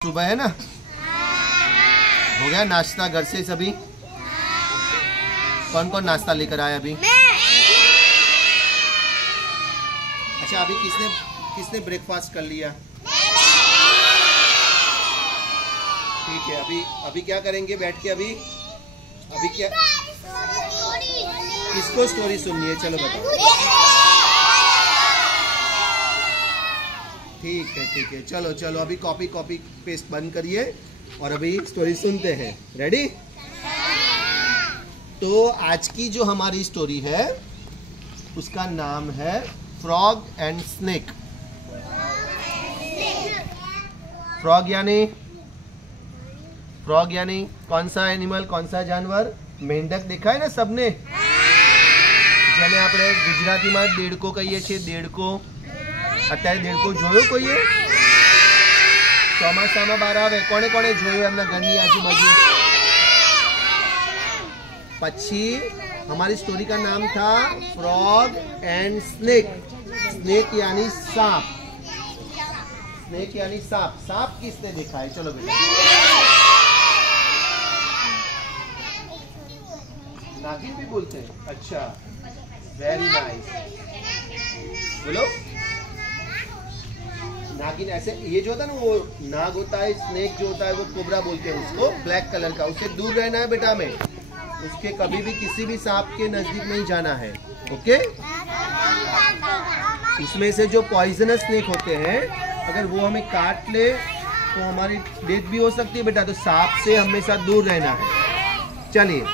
सुबह है ना, हो गया नाश्ता घर से सभी? कौन कौन नाश्ता लेकर आया अभी? अच्छा, अभी किसने ब्रेकफास्ट कर लिया? ठीक है, अभी क्या करेंगे बैठ के? अभी क्या किसको स्टोरी सुननी है? चलो बताओ। ठीक है, चलो अभी कॉपी पेस्ट बंद करिए और अभी स्टोरी सुनते हैं। रेडी? तो आज की जो हमारी स्टोरी है उसका नाम है फ्रॉग एंड स्नेक। फ्रॉग यानी कौन सा एनिमल, कौन सा जानवर? मेंढक देखा है ना सबने? જેને આપણે ગુજરાતીમાં દેડકો કહીએ છીએ, દેડકો. અત્યારે દેડકો જોયો કોઈએ? ચોમાસામાં બહાર આવે, કોણે જોયો એમના ઘરની આજુબાજુ? પછી हमारी स्टोरी का नाम था फ्रॉग एंड स्नेक। स्नेक यानी सांप, स्नेक यानी सांप। सांप किसने देखा है? चलो बेटा। नागिन भी बोलते हैं? अच्छा, वेरी नाइस। बोलो नागिन। ऐसे ये जो होता है ना, वो नाग होता है, स्नेक जो होता है वो कोबरा बोलते हैं उसको, ब्लैक कलर का। उससे दूर रहना है बेटा में, उसके कभी भी किसी भी सांप के नजदीक नहीं जाना है। ओके? उसमें से जो पॉइजनस स्नेक होते हैं, अगर वो हमें काट ले तो हमारी डेथ भी हो सकती है बेटा, तो सांप से हमेशा दूर रहना है। चलिए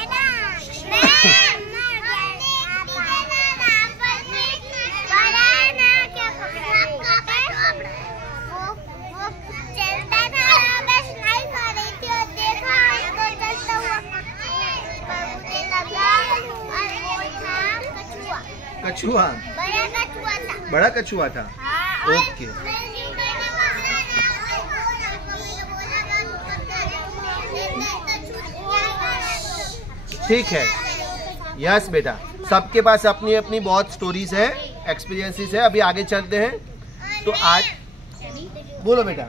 कछुआ, बड़ा कछुआ था। ओके, ठीक है। यस बेटा, सबके पास अपनी अपनी बहुत स्टोरीज है, एक्सपीरियंसेस है। अभी आगे चलते हैं। तो आज बोलो बेटा।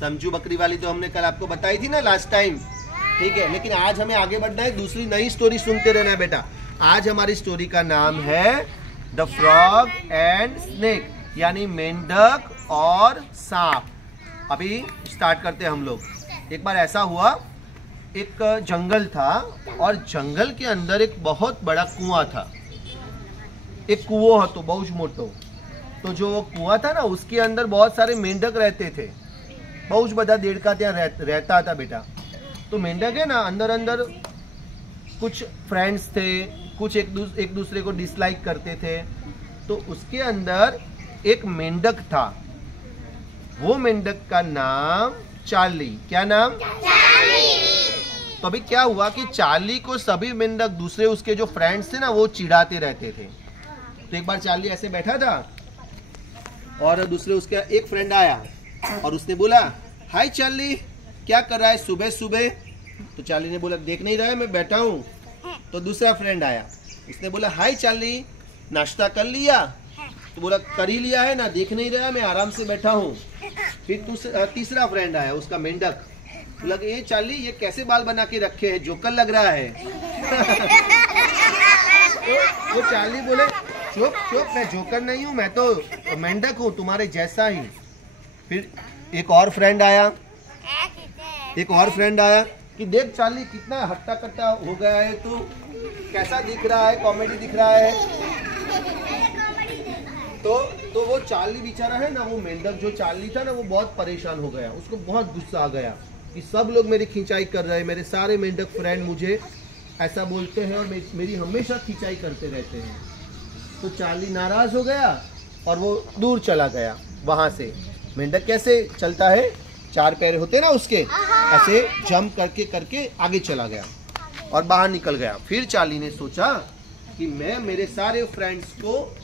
समझू बकरी वाली तो हमने कल आपको बताई थी ना, लास्ट टाइम। ठीक है, लेकिन आज हमें आगे बढ़ना है, दूसरी नई स्टोरी सुनते रहना है बेटा। आज हमारी स्टोरी का नाम है द फ्रॉग एंड स्नेक, यानी मेंढक और सांप। अभी स्टार्ट करते हैं हम लोग। एक बार ऐसा हुआ, एक जंगल था और जंगल के अंदर एक बहुत बड़ा कुआं था। एक कुओं હતો બહુ જ મોટો। तो जो वो कुआं था ना, उसके अंदर बहुत सारे मेंढक रहते थे। बहुत જ બધા દેડકા ત્યાં रहता था बेटा। तो मेंढक है ना, अंदर कुछ फ्रेंड्स थे, कुछ एक दूसरे को डिसलाइक करते थे। तो उसके अंदर एक मेंढक था। वो मेंढक का नाम चार्ली। क्या नाम? चार्ली। तो अभी क्या हुआ कि चार्ली को सभी मेंढक, दूसरे उसके जो फ्रेंड्स थे ना, वो चिढ़ाते रहते थे। तो एक बार चार्ली ऐसे बैठा था और दूसरे उसका एक फ्रेंड आया और उसने बोला, हाय चार्ली, क्या कर रहा है सुबह सुबह? तो चार्ली ने बोला, देख नहीं रहा है मैं बैठा हूँ। तो दूसरा फ्रेंड आया, उसने बोला, हाय चार्ली, नाश्ता कर लिया? तो बोला, कर ही लिया है ना, देख नहीं रहा है मैं आराम से बैठा हूँ। फिर तीसरा फ्रेंड आया, उसका मेंढक, बोला, ये चार्ली, ये कैसे बाल बना के रखे हैं, जोकर लग रहा है। तो वो चार्ली बोले, चुप, मैं जोकर नहीं हूँ, मैं तो मेंढक हूँ तुम्हारे जैसा ही। फिर एक और फ्रेंड आया कि देख चार्ली, कितना हट्टा कट्टा हो गया है तू, कैसा दिख रहा है, कॉमेडी दिख रहा है। तो वो चार्ली बेचारा है ना, वो मेंढक जो चार्ली था ना, वो बहुत परेशान हो गया। उसको बहुत गुस्सा आ गया कि सब लोग मेरी खिंचाई कर रहे हैं, मेरे सारे मेंढक फ्रेंड मुझे ऐसा बोलते हैं और मेरी हमेशा खिंचाई करते रहते हैं। तो चार्ली नाराज हो गया और वो दूर चला गया वहां से। मेंढक कैसे चलता है, 4 पैर होते ना उसके, ऐसे जंप करके आगे चला गया और बाहर निकल गया। फिर चार्ली ने सोचा कि मैं मेरे सारे फ्रेंड्स को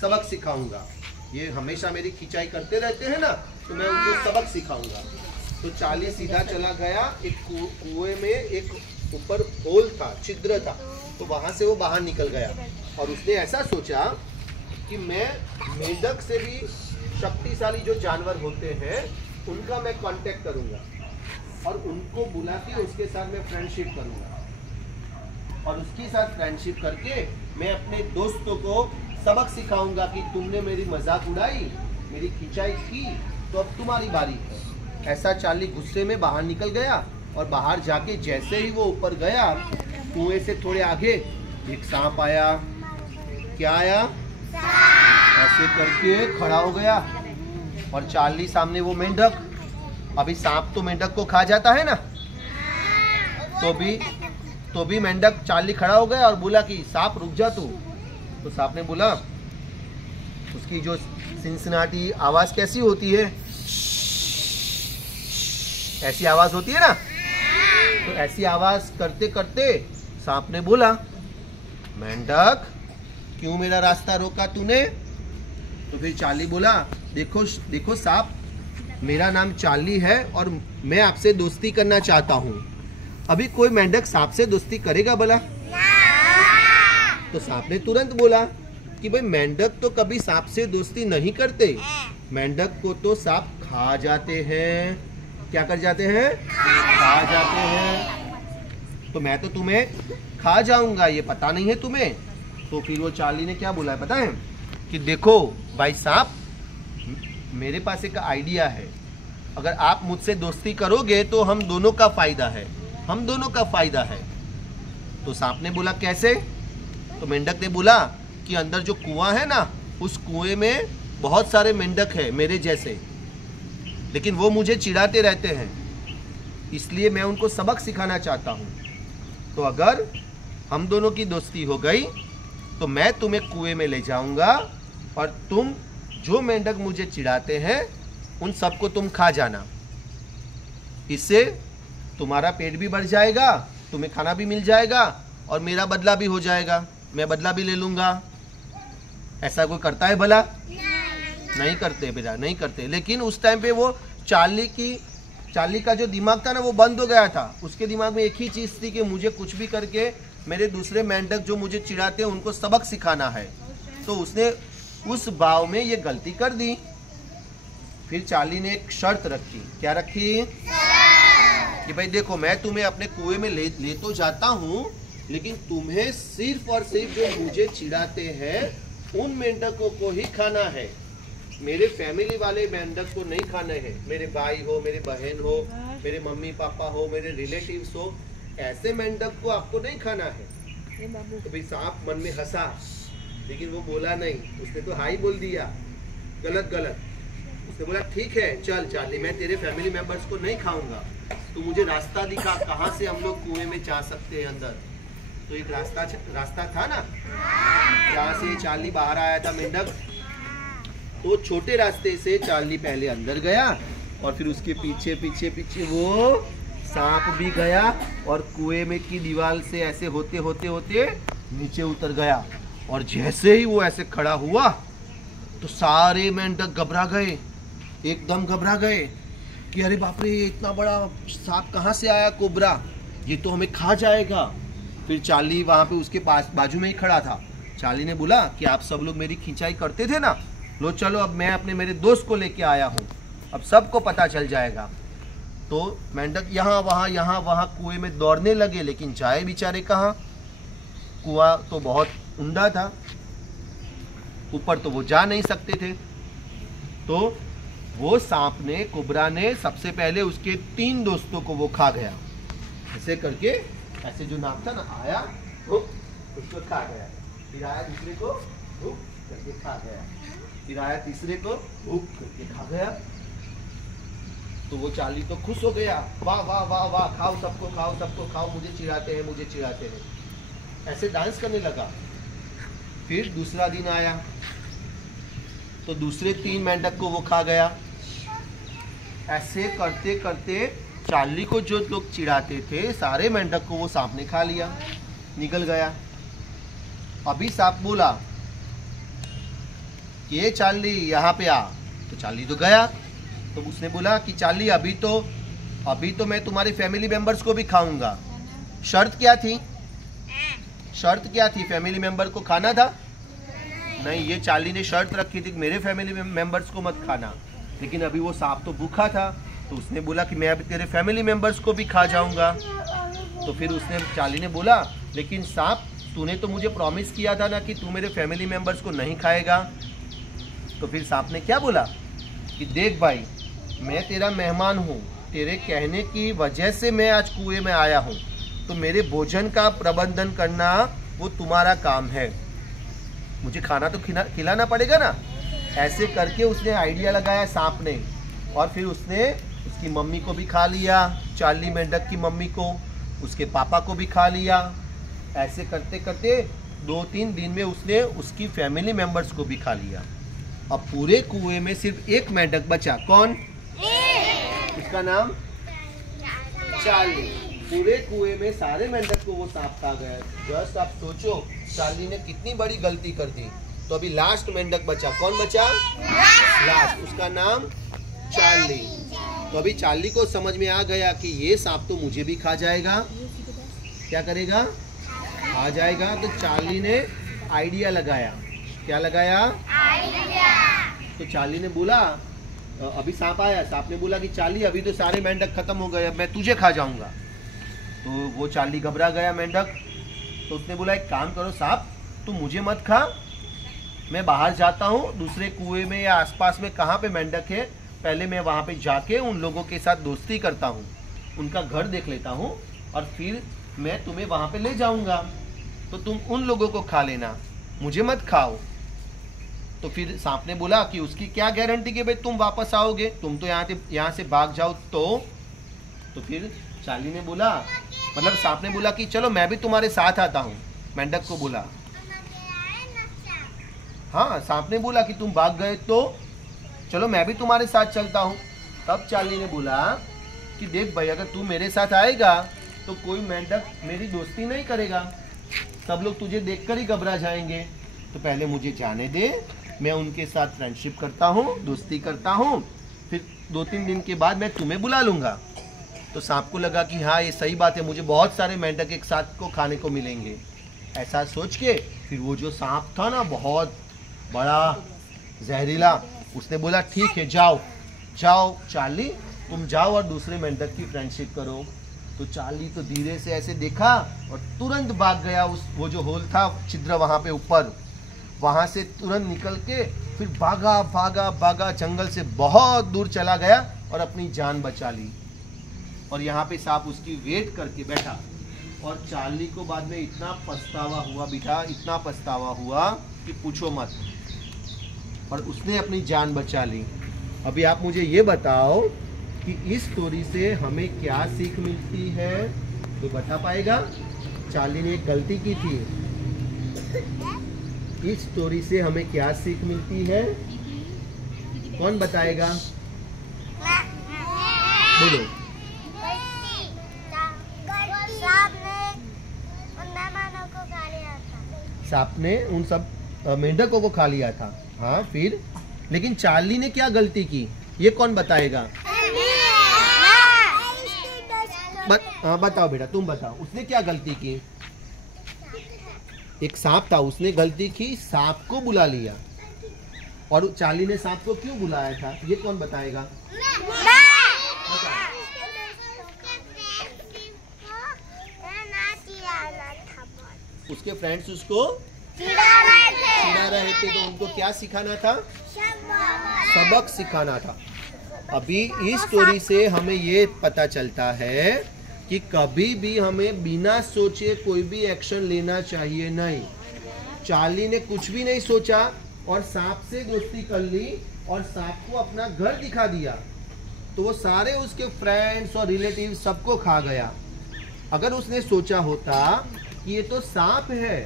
सबक सिखाऊंगा, ये हमेशा मेरी खिंचाई करते रहते हैं ना, तो मैं उनको सबक सिखाऊंगा। तो चार्ली सीधा चला गया एक कुएं में, एक ऊपर होल था, छिद्र था, तो वहां से वो बाहर निकल गया और उसने ऐसा सोचा कि मैं मेंढक से भी शक्तिशाली जो जानवर होते हैं उनका मैं कांटेक्ट करूंगा और उनको बुला के उसके साथ मैं फ्रेंडशिप करूंगा और उसके साथ फ्रेंडशिप करके मैं अपने दोस्तों को सबक सिखाऊंगा कि तुमने मेरी मजाक उड़ाई, मेरी खिंचाई की, तो अब तुम्हारी बारी है। ऐसा चार्ली गुस्से में बाहर निकल गया और बाहर जाके जैसे ही वो ऊपर गया, कुएं से थोड़े आगे एक सांप आया। क्या आया? ऐसे करके खड़ा हो गया और चार्ली सामने वो मेंढक। अभी सांप तो मेंढक को खा जाता है ना, तो भी मेंढक चार्ली खड़ा हो गया और बोला कि सांप रुक जा तू। तो सांप ने बोला, उसकी जो सिनसिनाटी आवाज कैसी होती है, ऐसी आवाज होती है ना, तो ऐसी आवाज करते करते सांप ने बोला, मेंढक क्यों मेरा रास्ता रोका तूने? तो फिर चार्ली बोला, देखो देखो सांप, मेरा नाम चार्ली है और मैं आपसे दोस्ती करना चाहता हूँ। अभी कोई मेंढक सांप से दोस्ती करेगा भला? तो सांप ने तुरंत बोला कि भाई मेंढक तो कभी सांप से दोस्ती नहीं करते, मेंढक को तो सांप खा जाते हैं। क्या कर जाते हैं? खा जाते हैं। तो मैं तो तुम्हें खा जाऊंगा, ये पता नहीं है तुम्हें? तो फिर वो चार्ली ने क्या बोला है पता है? कि देखो भाई सांप, मेरे पास एक आइडिया है, अगर आप मुझसे दोस्ती करोगे तो हम दोनों का फायदा है, हम दोनों का फायदा है। तो सांप ने बोला कैसे? तो मेंढक ने बोला कि अंदर जो कुआं है ना, उस कुएं में बहुत सारे मेंढक हैं मेरे जैसे, लेकिन वो मुझे चिढ़ाते रहते हैं, इसलिए मैं उनको सबक सिखाना चाहता हूँ। तो अगर हम दोनों की दोस्ती हो गई तो मैं तुम्हें कुएं में ले जाऊंगा और तुम जो मेंढक मुझे चिढ़ाते हैं उन सबको तुम खा जाना। इससे तुम्हारा पेट भी बढ़ जाएगा, तुम्हें खाना भी मिल जाएगा और मेरा बदला भी हो जाएगा, मैं बदला भी ले लूंगा। ऐसा कोई करता है भला? नहीं करते बेटा, नहीं करते। लेकिन उस टाइम पे वो चार्ली का जो दिमाग था ना, वो बंद हो गया था। उसके दिमाग में एक ही चीज़ थी कि मुझे कुछ भी करके मेरे दूसरे मेंढक जो मुझे चिढ़ाते हैं उनको सबक सिखाना है। तो उसने उस भाव में ये गलती कर दी। फिर चार्ली ने एक शर्त रखी। क्या रखी? कि भाई देखो, मैं तुम्हें अपने कुएं में ले तो जाता हूँ, लेकिन तुम्हें सिर्फ और सिर्फ जो मुझे चिढ़ाते हैं उन मेंढकों को ही खाना है, मेरे फैमिली वाले मेंढक को नहीं खाना है। मेरे भाई हो, मेरे बहन हो, मेरे मम्मी पापा हो, मेरे रिलेटिव्स हो, ऐसे मेंढक को आपको नहीं खाना है। तो भाई सांप मन में हंसा, लेकिन वो बोला नहीं। उसने तो हाई बोल दिया, गलत। उसने बोला ठीक है चल चार्ली, मैं तेरे फैमिली मेंबर्स को नहीं खाऊंगा, तू मुझे रास्ता दिखा कहाँ से हम लोग कुएं में जा सकते हैं अंदर। तो एक रास्ता था ना जहाँ से चार्ली बाहर आया था मेंढक, तो छोटे रास्ते से चार्ली पहले अंदर गया और फिर उसके पीछे वो सांप भी गया और कुएं में की दीवार से ऐसे होते नीचे उतर गया। और जैसे ही वो ऐसे खड़ा हुआ तो सारे मेंढक घबरा गए, एकदम घबरा गए कि अरे बाप रे, इतना बड़ा सांप कहाँ से आया, कोबरा, ये तो हमें खा जाएगा। फिर चार्ली वहाँ पे उसके पास बाजू में ही खड़ा था। चार्ली ने बोला कि आप सब लोग मेरी खिंचाई करते थे ना, लो चलो अब मैं अपने मेरे दोस्त को लेके आया हूँ, अब सबको पता चल जाएगा। तो मेंढक यहाँ वहाँ कुएं में दौड़ने लगे, लेकिन जाए बेचारे कहाँ, कुआं तो बहुत ऊंडा था, ऊपर तो वो जा नहीं सकते थे। तो वो सांप ने, कोबरा ने सबसे पहले उसके 3 दोस्तों को वो खा गया। ऐसे करके, ऐसे जो नाम था ना, आया उसको खा गया, फिर आया दूसरे को भूख करके खा गया, फिर आया तीसरे को भूख करके खा गया। तो वो चार्ली तो खुश हो गया, वाह वाह वाह वाह, खाओ सबको खाओ, मुझे चिढ़ाते हैं, ऐसे डांस करने लगा। फिर दूसरा दिन आया तो दूसरे 3 मेंढक को वो खा गया। ऐसे करते करते चार्ली को जो लोग चिढ़ाते थे, सारे मेंढक को वो सांप ने खा लिया, निकल गया। अभी सांप बोला कि ये चार्ली यहाँ पे आ, तो चार्ली तो गया। तो उसने बोला कि चार्ली अभी तो मैं तुम्हारी फैमिली मेंबर्स को भी खाऊंगा। शर्त क्या थी? फैमिली मेंबर को खाना था? नहीं, ये चार्ली ने शर्त रखी थी मेरे फैमिली मेंबर्स को मत खाना, लेकिन अभी वो सांप तो भूखा था, तो उसने बोला कि मैं अभी तेरे फैमिली मेंबर्स को भी खा जाऊंगा। तो फिर उसने चार्ली ने बोला, लेकिन सांप तूने तो मुझे प्रॉमिस किया था ना कि तू मेरे फैमिली मेंबर्स को नहीं खाएगा। तो फिर सांप ने क्या बोला कि देख भाई, मैं तेरा मेहमान हूँ, तेरे कहने की वजह से मैं आज कुएं में आया हूँ, तो मेरे भोजन का प्रबंधन करना वो तुम्हारा काम है, मुझे खाना तो खिलाना पड़ेगा ना। ऐसे करके उसने आइडिया लगाया सांप ने, और फिर उसने उसकी मम्मी को भी खा लिया, चार्ली मेंढक की मम्मी को, उसके पापा को भी खा लिया। ऐसे करते करते 2-3 दिन में उसने उसकी फैमिली मेंबर्स को भी खा लिया। अब पूरे कुएं में सिर्फ एक मेंढक बचा, कौन? उसका नाम चार्ली। पूरे कुएं में सारे मेंढक को वो सांप खा गया। जस्ट आप सोचो चार्ली ने कितनी बड़ी गलती कर दी। तो अभी लास्ट मेंढक बचा, कौन बचा? लास्ट, उसका नाम चार्ली। तो अभी चार्ली को समझ में आ गया कि ये सांप तो मुझे भी खा जाएगा। क्या करेगा? खा जाएगा। तो चार्ली ने आइडिया लगाया। क्या लगाया? आइडिया। तो चार्ली ने बोला, अभी सांप आया, सांप ने बोला कि चार्ली अभी तो सारे मेंढक खत्म हो गए, अब मैं तुझे खा जाऊंगा। तो वो चार्ली घबरा गया मेंढक। तो उसने बोला, एक काम करो सांप, तू मुझे मत खा, मैं बाहर जाता हूँ दूसरे कुएं में या आसपास में कहाँ पे मेंढक है, पहले मैं वहाँ पे जाके उन लोगों के साथ दोस्ती करता हूँ, उनका घर देख लेता हूँ, और फिर मैं तुम्हें वहाँ पे ले जाऊँगा, तो तुम उन लोगों को खा लेना, मुझे मत खाओ। तो फिर सांप ने बोला कि उसकी क्या गारंटी कि भाई तुम वापस आओगे, तुम तो यहाँ से भाग जाओ। तो फिर चार्ली ने बोला, मतलब सांप ने बोला कि चलो मैं भी तुम्हारे साथ आता हूँ। मेंढक को बोला, हाँ, सांप ने बोला कि तुम भाग गए तो चलो मैं भी तुम्हारे साथ चलता हूँ। तब चार्ली ने बोला कि देख भाई, अगर तू मेरे साथ आएगा तो कोई मेंढक मेरी दोस्ती नहीं करेगा, सब लोग तुझे देखकर ही घबरा जाएंगे, तो पहले मुझे जाने दे, मैं उनके साथ फ्रेंडशिप करता हूँ, दोस्ती करता हूँ, फिर 2-3 दिन के बाद मैं तुम्हें बुला लूँगा। तो सांप को लगा कि हाँ, ये सही बात है, मुझे बहुत सारे मेंढक एक साथ को खाने को मिलेंगे। ऐसा सोच के फिर वो जो सांप था ना, बहुत बड़ा जहरीला, उसने बोला ठीक है, जाओ जाओ चार्ली, तुम जाओ और दूसरे मेंढक की फ्रेंडशिप करो। तो चार्ली तो धीरे से ऐसे देखा और तुरंत भाग गया, उस वो जो होल था, छिद्र वहाँ पे ऊपर, वहाँ से तुरंत निकल के फिर भागा भागा भागा, जंगल से बहुत दूर चला गया और अपनी जान बचा ली। और यहाँ पे सांप उसकी वेट करके बैठा, और चार्ली को बाद में इतना पछतावा हुआ बेटा, इतना पछतावा हुआ कि पूछो मत, और उसने अपनी जान बचा ली। अभी आप मुझे ये बताओ कि इस स्टोरी से हमें क्या सीख मिलती है, तो बता पाएगा? चार्ली ने एक गलती की थी, इस स्टोरी से हमें क्या सीख मिलती है, कौन बताएगा? बोलो। सांप ने उन सब मेंढकों को खा लिया था। हाँ, फिर लेकिन चार्ली ने क्या गलती की, ये कौन बताएगा? बताओ बेटा, तुम बताओ, उसने क्या गलती की? एक सांप था, उसने गलती की, सांप को बुला लिया। और चार्ली ने सांप को क्यों बुलाया था, ये कौन बताएगा? उसके फ्रेंड्स उसको चिढ़ा रहे थे, तो उनको क्या सिखाना था? सबक सिखाना था। अभी इस स्टोरी से हमें ये पता चलता है कि कभी भी हमें बिना सोचे कोई भी एक्शन लेना चाहिए नहीं। चार्ली ने कुछ भी नहीं सोचा और सांप से दोस्ती कर ली और सांप को अपना घर दिखा दिया, तो वो सारे उसके फ्रेंड्स और रिलेटिव सबको खा गया। अगर उसने सोचा होता कि ये तो सांप है,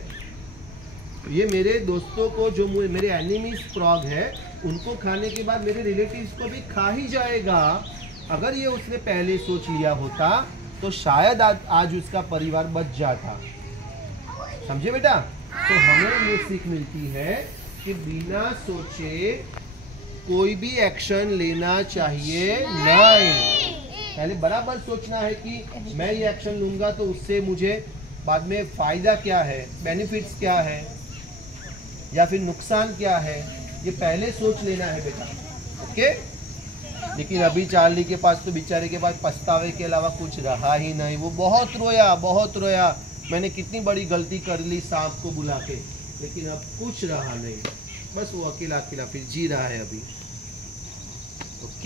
ये मेरे दोस्तों को, जो मेरे एनिमीज फ्रॉग है, उनको खाने के बाद मेरे रिलेटिव्स को भी खा ही जाएगा, अगर ये उसने पहले सोच लिया होता तो शायद आज उसका परिवार बच जाता। समझे बेटा? तो हमें ये सीख मिलती है कि बिना सोचे कोई भी एक्शन लेना चाहिए नहीं। पहले बराबर सोचना है कि मैं ये एक्शन लूंगा तो उससे मुझे बाद में फायदा क्या है, बेनिफिट्स क्या है। या फिर नुकसान क्या है, ये पहले सोच लेना है बेटा। ओके, लेकिन अभी चार्ली के पास तो बेचारे के पास पछतावे के अलावा कुछ रहा ही नहीं। वो बहुत रोया, बहुत रोया, मैंने कितनी बड़ी गलती कर ली सांप को बुला के, लेकिन अब कुछ रहा नहीं, बस वो अकेला अकेला फिर जी रहा है अभी। ओके।